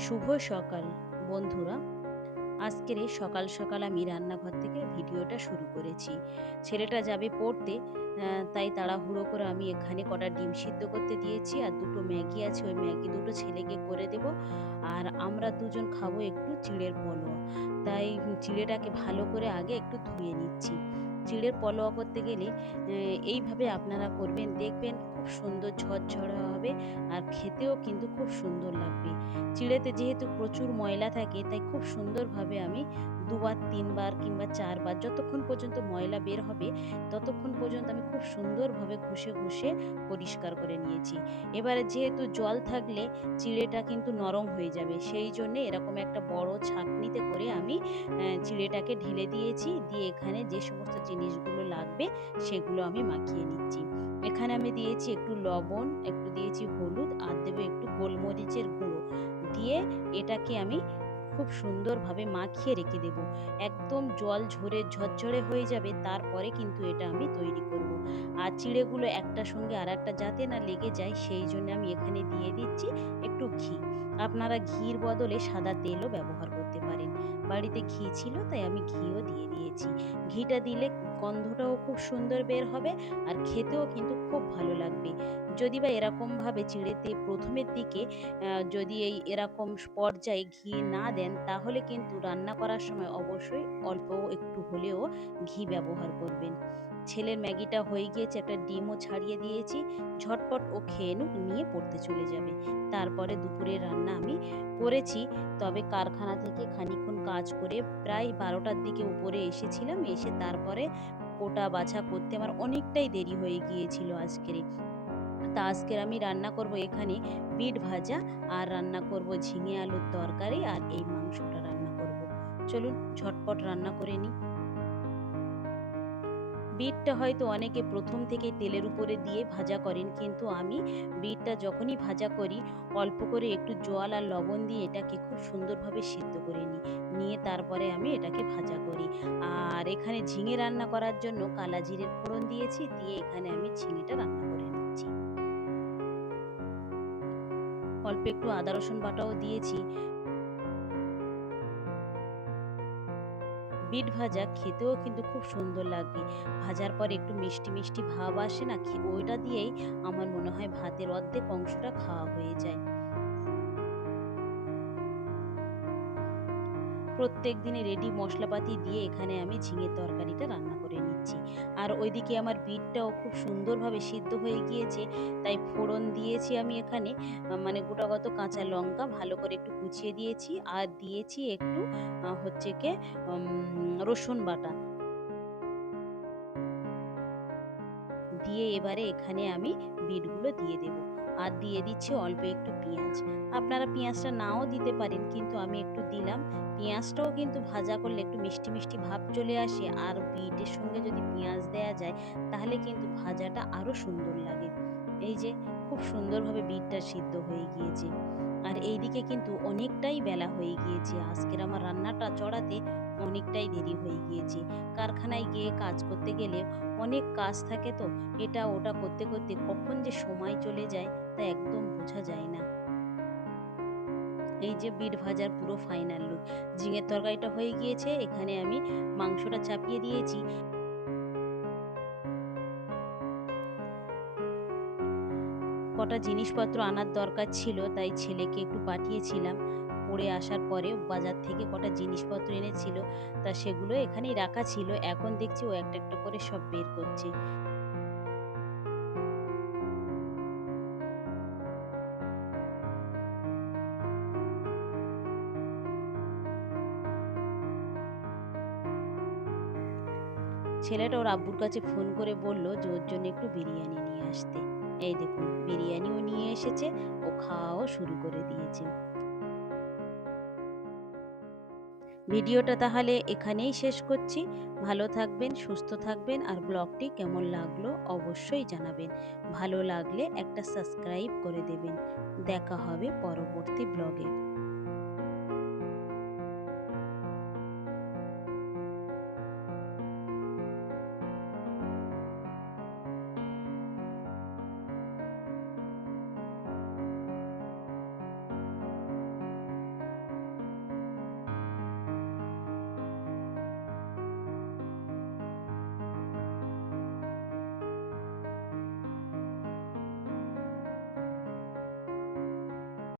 শুভ সকাল বন্ধুরা। আজকের এই সকাল সকাল আমি রান্নাঘর থেকে ভিডিওটা শুরু করেছি। ছেলেটা যাবে পড়তে, তাই তাড়াহুড়ো করে আমি এখানে কটা ডিম সিদ্ধ করতে দিয়েছি আর দুটো ম্যাগি আছে, ওই ম্যাগি দুটো ছেলেকে করে দেব। আর আমরা দুজন খাবো একটু চিড়ের পলোয়া। তাই চিড়েটাকে ভালো করে আগে একটু ধুয়ে নিচ্ছি। চিড়ের পলোয়া করতে গেলে এইভাবে আপনারা করবেন, দেখবেন খুব সুন্দর ঝরঝরে হবে আর খেতেও কিন্তু খুব সুন্দর লাগবে। চিড়েতে যেহেতু প্রচুর ময়লা থাকে, তাই খুব সুন্দরভাবে আমি দুবার তিনবার কিংবা চারবার যতক্ষণ পর্যন্ত ময়লা বের হবে ততক্ষণ পর্যন্ত আমি খুব সুন্দরভাবে ঘষে ঘষে পরিষ্কার করে নিয়েছি। এবারে যেহেতু জল থাকলে চিড়েটা কিন্তু নরম হয়ে যাবে, সেই জন্যে এরকম একটা বড় ছাঁকনিতে করে আমি চিড়েটাকে ঢেলে দিয়েছি। দিয়ে এখানে যে সমস্ত জিনিসগুলো লাগবে সেগুলো আমি মাখিয়ে নিচ্ছি। এখানে আমি দিয়েছি একটু লবণ, একটু দিয়েছি হলুদ, আর দেবো একটু গোলমরিচের গুঁড়ো। দিয়ে এটাকে আমি খুব সুন্দরভাবে মাখিয়ে রেখে দেব। একদম জল ঝরে ঝরঝরে হয়ে যাবে, তারপরে কিন্তু এটা আমি তৈরি করব। আর চিড়েগুলো একটার সঙ্গে আর একটা যাতে না লেগে যায়, সেই জন্য আমি এখানে দিয়ে দিচ্ছি একটু ঘি। আপনারা ঘির বদলে সাদা তেলও ব্যবহার করতে পারেন। বাড়িতে ঘি ছিল তাই আমি ঘিও দিয়ে দিয়েছি। ঘিটা দিলে গন্ধটাও খুব সুন্দর বের হবে আর খেতেও কিন্তু খুব ভালো লাগবে। যদি বা এরকমভাবে চিড়েতে প্রথমের দিকে যদি এরকম পর্যায়ে ঘি না দেন, তাহলে কিন্তু রান্না করার সময় অবশ্যই অল্প একটু হলেও ঘি ব্যবহার করবেন। ছেলের ম্যাগিটা হয়ে গিয়েছে, একটা ডিমও ছাড়িয়ে দিয়েছি। ঝটপট ও খেয়ে নিয়ে পড়তে চলে যাবে। তারপরে দুপুরের রান্না আমি করেছি। তবে কারখানা থেকে খানিকক্ষণ কাজ করে প্রায় 12টার দিকে উপরে এসেছিলাম। এসে তারপরে কোটা বাছা করতে আমার অনেকটাই দেরি হয়ে গিয়েছিল আজকের। তা আজকের আমি রান্না করব এখানে বিট ভাজা, আর রান্না করব ঝিঙে আলুর তরকারি, আর এই মাংসটা রান্না করব। চলুন ঝটপট রান্না করে নিই। বিটটা হয়তো অনেকে প্রথম থেকেই তেলের উপরে দিয়ে ভাজা করেন, কিন্তু আমি বিটটা যখনই ভাজা করি অল্প করে একটু জল আর লবণ দিয়ে এটাকে খুব সুন্দরভাবে সিদ্ধ করে নিই। নিয়ে তারপরে আমি এটাকে ভাজা করি। আর এখানে ঝিঙে রান্না করার জন্য কালা জিরের ফোড়ন দিয়েছি, দিয়ে এখানে আমি ঝিঙেটা রান্না করে নিচ্ছি। অল্প একটু আদা রসুন বাটাও দিয়েছি। বিট ভাজা খেতেও কিন্তু খুব সুন্দর লাগে। ভাজার পর একটু মিষ্টি মিষ্টি ভাব আসে না, ওইটা দিয়েই আমার মনে হয় ভাতের অর্ধেক অংশটা খাওয়া হয়ে যায়। প্রত্যেক দিনে রেডি মশলাপাতি দিয়ে এখানে আমি ঝিঙের তরকারিটা রান্না করে নিচ্ছি। আর ওইদিকে আমার বিটটাও খুব সুন্দরভাবে সিদ্ধ হয়ে গিয়েছে, তাই ফোড়ন দিয়েছি আমি এখানে মানে গোটাগত কাঁচা লঙ্কা ভালো করে একটু কুচিয়ে দিয়েছি, আর দিয়েছি একটু হচ্ছে কে রসুন বাটা দিয়ে এবারে এখানে আমি বিটগুলো দিয়ে দেব। আর দিয়ে দিচ্ছি অল্প একটু পেঁয়াজ। আপনারা পেঁয়াজটা নাও দিতে পারেন, কিন্তু আমি একটু দিলাম। পেঁয়াজটাও কিন্তু ভাজা করলে একটু মিষ্টি মিষ্টি ভাব চলে আসে, আর বিটের সঙ্গে যদি পেঁয়াজ দেয়া যায় তাহলে কিন্তু ভাজাটা আরো সুন্দর লাগে। এই যে খুব সুন্দরভাবে বিটটা সিদ্ধ হয়ে গিয়েছে। আর এইদিকে কিন্তু অনেকটাই বেলা হয়ে গিয়েছে, আজকের আমার রান্নাটা চড়াতে অনেকটাই দেরি হয়ে গিয়েছে। কারখানায় গিয়ে কাজ করতে গেলে অনেক কাজ থাকে, তো এটা ওটা করতে করতে কখন যে সময় চলে যায় তা একদম বোঝা যায় না। এই যে বিট ভাজার পুরো ফাইনাল লুক। ঝিঙের তরকারিটা হয়ে গিয়েছে, এখানে আমি মাংসটা চাপিয়ে দিয়েছি। কটা জিনিসপত্র আনার দরকার ছিল, তাই ছেলেকে একটু পাঠিয়েছিলাম। পড়ে আসার পরে বাজার থেকে কটা জিনিসপত্র এনেছিল, তা সেগুলো এখানেই রাখা ছিল। এখন দেখছি ও একটা একটা করে সব বের করছে। ছেলেটা ওর আব্বুর কাছে ফোন করে বলল যে ওর জন্য একটু বিরিয়ানি নিয়ে আসতে। এই দেখুন বিরিয়ানিও নিয়ে এসেছে, ও খাওয়াও শুরু করে দিয়েছে। ভিডিওটা তাহলে এখানেই শেষ করছি। ভালো থাকবেন, সুস্থ থাকবেন, আর ব্লগটি কেমন লাগলো অবশ্যই জানাবেন। ভালো লাগলে একটা সাবস্ক্রাইব করে দেবেন। দেখা হবে পরবর্তী ব্লগে।